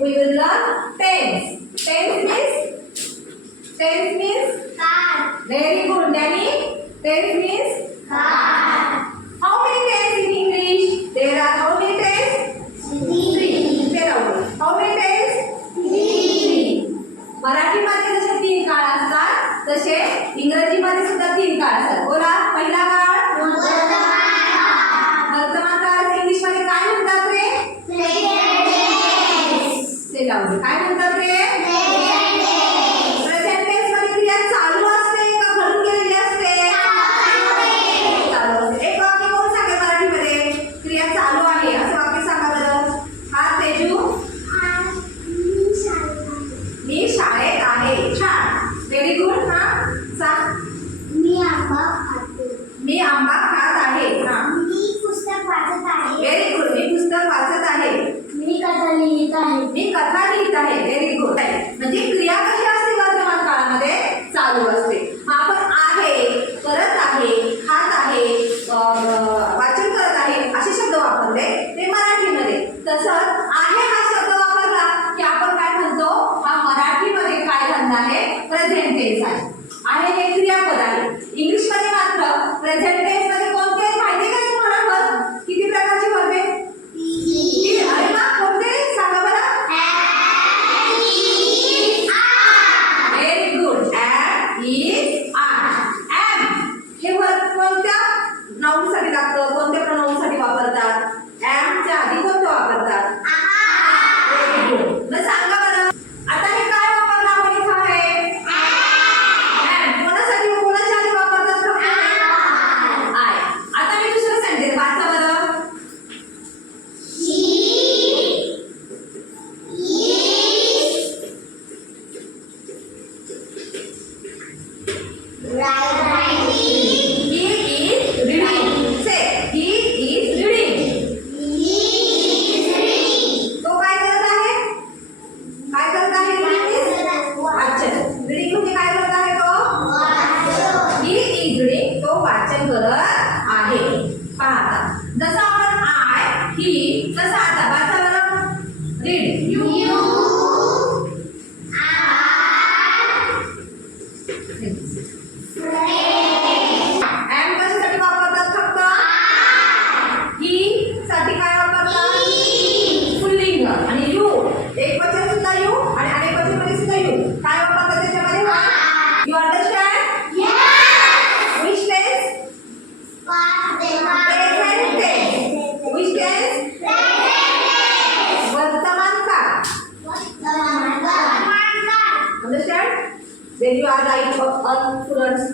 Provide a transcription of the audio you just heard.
we will learn tense. Tense means car. very good, Danny. Tense means Car. how many tense in English? There are how many tense? Three. Say out. How many tense? Three. मराठीमध्ये जसे 3 काळ असतात तसे इंग्रजीमध्ये सुद्धा 3 काळ असतात. बोला पहिला काळ वर्तमान काळ. इंग्लिश मध्ये काय म्हणतात रे? ते लावले. काय म्हणतात रे? प्रेझेंट टेन्स मध्ये क्रिया चालू असते का घडून गेलेली असते? चालू असते. एक वाक्य कोण सांगेल मराठीमध्ये क्रिया चालू आहे असं वाक्य सांगा बरं. हा तेजू. मी शाळेत आहे. छान, व्हेरी गुड. हा सांग. मी आंबा खातो. मी आंबा खात आहे. हा मी पुस्तक वाचत आहे. Very good. मी पुस्तक वाचत आहे. मी कथा लिहित आहे. मी कथा लिहित आहे. Very good. म्हणजे क्रिया कशी असते वर्तमान काळामध्ये? चालू असते. मग आपण आहे, करत आहे, खात आहे, वाचन करत आहे असे शब्द वापरले ते मराठीमध्ये. तसंच आहे हा शब्द वापरला की आपण काय म्हणतो? हा मराठीमध्ये काय झाला आहे? प्रेझेंट टेन्स आहे. आहे हे क्रियापद आहे. इंग्लिश मध्ये मात्र प्रेझेंट टेन्स मध्ये कोणते माहिती का तुम्हाला? वर्ब किती प्रकारचे वर्ब आहेत? अरे वा, कोणते सांगा बरं. Very good. Am, is, are. Am हे वर्ब कोणत्या नाउन साठी लागतं? कोणत्या प्रोनाउन साठी वापरतात? ॲमच्या आधी कोणतं वापरतात? Very good. मग सांगा बरं आता हे काय वापरलं आपण इथं आहे? ॲम. कोणासाठी कोणाच्या आधी वापरतात फक्त? आय. आता मी दुसरं सेंटेन्स वाचा बरं. He is reading. Say, he is reading. तो काय करत आहे? काय करत आहे? वाचन. रीडिंग म्हणजे काय करत आहे तो? He is reading. तो वाचन करत आहे. पहा आता जसं आपण आय, ही तसं आता वाचा बरं. रीड. यू. एम कशासाठी वापरतात फक्त? ही साठी काय वापरतात? पुल्लिंग. आणि यू एकवचन सुद्धा यू आणि अनेक वचन मध्ये सुद्धा यू. काय वापरतात त्याच्यामध्ये? You understand? Which tense? Present tense. Which tense? वर्तमान काळ. Understand? When you are right on students.